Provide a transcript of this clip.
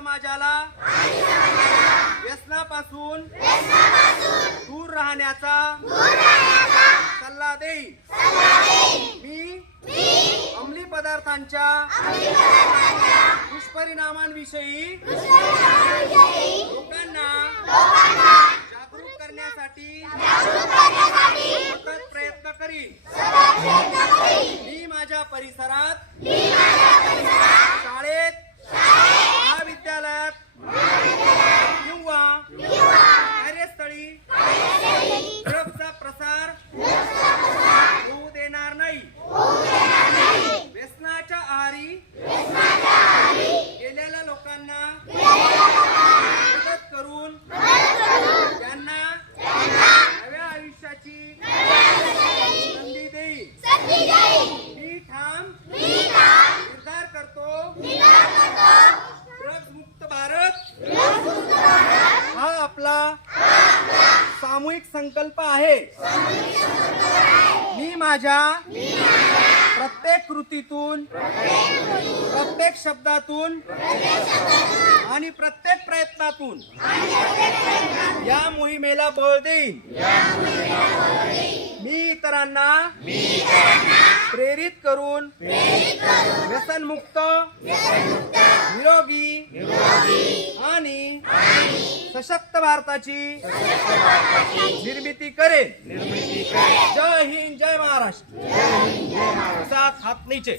समाजाला व्यसनापासून दूर राहण्याचा सल्ला देईन. मी अंमली पदार्थांच्या दुष्परिणामांविषयी लोकांना जागरूक करण्यासाठी सतत प्रयत्न करीन. मी माझ्या परिसरात आपला सामूहिक संकल्प आहे. मी माझ्या प्रत्येक कृतीतून प्रत्येक शब्दातून आणि प्रत्येक प्रयत्नातून या मोहिमेला बळ देईन. मी इतरांना प्रेरित करून व्यसनमुक्त सशक्त भारताची निर्मिती करेल जय हिंद जय महाराष्ट्र. सात हात नीचे